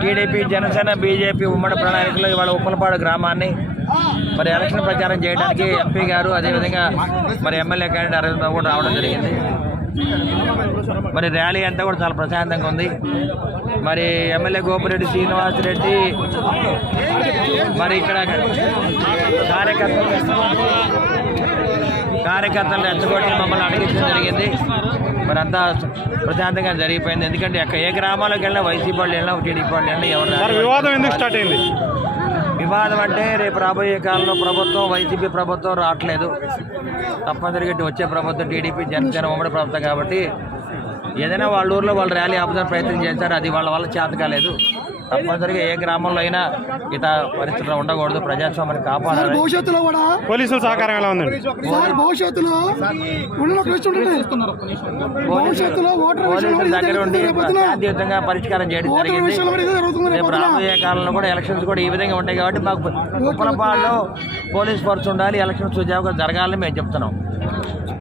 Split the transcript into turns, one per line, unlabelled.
TDP Janasena BJP ఉమ్మడి ప్రణాళికలో ఇవాళ ఉప్పలపాడు గ్రామాన్ని మరి ఎలక్షన్ ప్రచారం చేయడానికి ఎంపీ గారు అదేవిధంగా మరి ఎమ్మెల్యే క్యాండిడేట్ అరవింద్ బాబు కూడా రావడం జరిగింది. మరి ర్యాలీ అంతా కూడా చాలా ప్రశాంతంగా ఉంది. మరి ఎమ్మెల్యే గోపిరెడ్డి శ్రీనివాస్ రెడ్డి మరి ఇక్కడ కార్యకర్త కార్యకర్తలు రెచ్చగొట్టి మమ్మల్ని అడిగించడం జరిగింది. మరి అంతా ప్రశాంతంగా జరిగిపోయింది. ఎందుకంటే ఎక్క ఏ గ్రామాలకు వెళ్ళినా వైసీపీ వాళ్ళు వెళ్ళినా టీడీపీ వాళ్ళు వెళ్ళినా ఎవరు.
వివాదం ఎందుకు స్టార్ట్ అయింది?
వివాదం అంటే రేపు రాబోయే కాలంలో ప్రభుత్వం వైసీపీ ప్రభుత్వం రావట్లేదు. తప్పనిసరిగా ఇటు వచ్చే ప్రభుత్వం టీడీపీ జనసేన ఉమ్మడి ప్రభుత్వం కాబట్టి ఏదైనా వాళ్ళ ఊర్లో వాళ్ళు ర్యాలీ ఆపుదాని ప్రయత్నం చేశారు. అది వాళ్ళ వల్ల చేత కాలేదు. తప్పనిసరిగా ఏ గ్రామంలో అయినా ఇత పరిస్థితులు ఉండకూడదు. ప్రజాస్వామ్యాన్ని కాపాడాలి.
భవిష్యత్తులో కూడా
పోలీసుల సహకారం ఎలా
సార్ భవిష్యత్తులో భవిష్యత్తులో
దగ్గర ఉండి. శాంతియుతంగా పరిష్కారం చేయడం జరిగింది. రేపు. రాబోయే కాలంలో కూడా ఎలక్షన్స్ కూడా ఈ విధంగా ఉంటాయి కాబట్టి మాకు ఉప్పలపాడులో పోలీస్ ఫోర్స్ ఉండాలి ఎలక్షన్ సుజావుగా జరగాలని మేము చెప్తున్నాం.